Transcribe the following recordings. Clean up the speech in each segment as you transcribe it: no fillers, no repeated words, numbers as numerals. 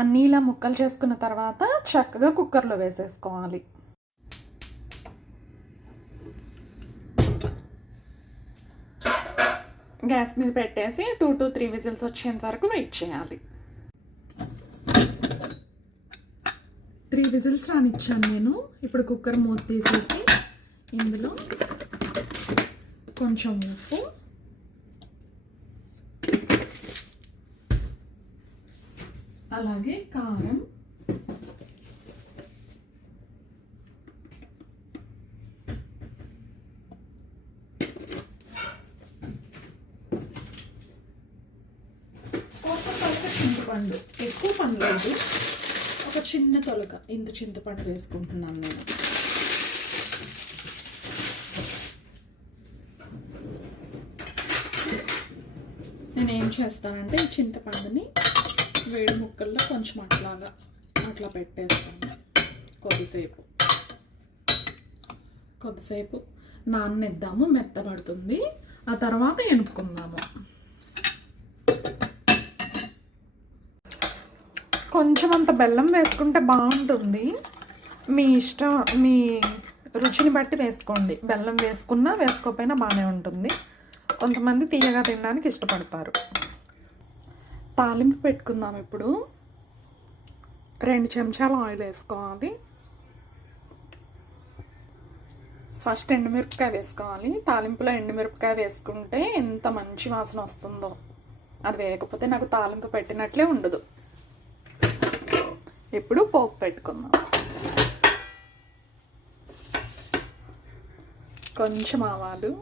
అన్నీ ఇలా ముక్కలు చేసుకున్న తర్వాత చక్కగా కుక్కర్లో వేసేసుకోవాలి. గ్యాస్ మీద పెట్టేసి 2 to 3 విజిల్స్ వచ్చేంత వరకు వెయిట్ చేయాలి. 3 విజిల్స్ రానిచ్చాను నేను. ఇప్పుడు కుక్కర్ మూత తీసేసి ఇందులో కొంచెం ఉప్పు, అలాగే కారం, చింతపండు, ఎక్కువ పని లేదు, ఒక చిన్న తొలక ఇంత చింతపండు వేసుకుంటున్నాను నేను. నేనేం చేస్తానంటే ఈ చింతపండుని వేడి ముక్కల్లో కొంచెం అట్లా పెట్టేస్తాను. కొద్దిసేపు నాననిద్దాము, మెత్తబడుతుంది. ఆ తర్వాత ఎనుపుకుందాము. కొంచెం అంత బెల్లం వేసుకుంటే బాగుంటుంది. మీ ఇష్టం, మీ రుచిని బట్టి వేసుకోండి. బెల్లం వేసుకున్నా వేసుకోకపోయినా బాగానే ఉంటుంది. కొంతమంది తీయగా తినడానికి ఇష్టపడతారు. తాలింపు పెట్టుకుందాం. ఇప్పుడు 2 చెంచాల ఆయిల్ వేసుకోవాలి. ఫస్ట్ ఎండుమిరపకాయ వేసుకోవాలి. తాలింపులో ఎండుమిరపకాయ వేసుకుంటే ఎంత మంచి వాసన వస్తుందో. అది వేయకపోతే నాకు తాలింపు పెట్టినట్లే ఉండదు. ఇప్పుడు పోపు పెట్టుకుందాం. కొంచెం ఆవాలు,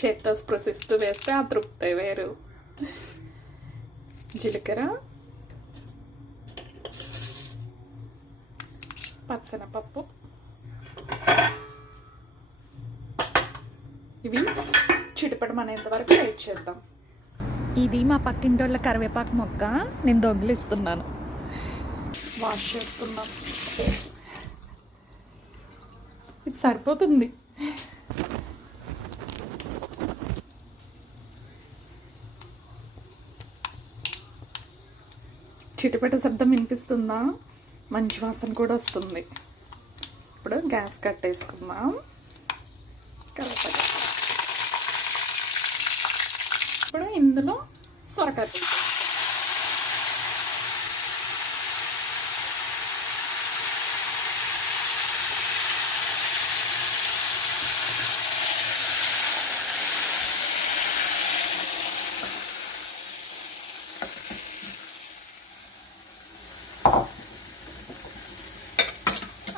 చేత్తో స్పృశిస్తూ వేస్తే ఆ తృప్తి వేరు. జీలకర్ర, పచ్చనపప్పు, ఇవి చిటపటమనేంత వరకు వెయిట్ చేద్దాం. ఇది మా పక్కింటోళ్ళ కరివేపాకు మొక్క. నేను దొంగిలిస్తున్నాను. వాష్ చేస్తున్నాం. ఇది సరిపోతుంది. చిటిపెట శబ్దం వినిపిస్తుందా? మంచి వాసన కూడా వస్తుంది. ఇప్పుడు గ్యాస్ కట్టేసుకుందాం. ఇప్పుడు ఇందులో సొరకాయ పులుసు,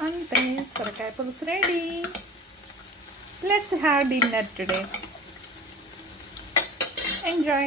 అంతే, సొరకాయ పులుసు ready. Let's have dinner today. Enjoy.